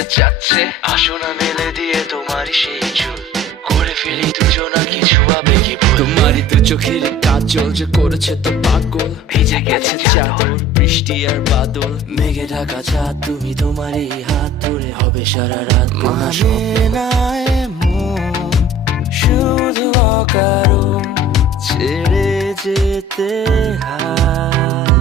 যেতে চাচ্ছে, আসো না মেলে দিয়ে তোমারই সেই চুল, করে ফেলি দুজনা কিছু আবেগী ভুল। তোমারই তো চোখের কাজল যে করেছে তো পাগল, ভিজে গেছে চাদর বৃষ্টি আর বাদল, মেঘে ঢাকা চাঁদ তুমি তোমারই হাত ধরে হবে সারা রাত। মানে না এমন শুধু অকারণ ছেড়ে যেতে হয়।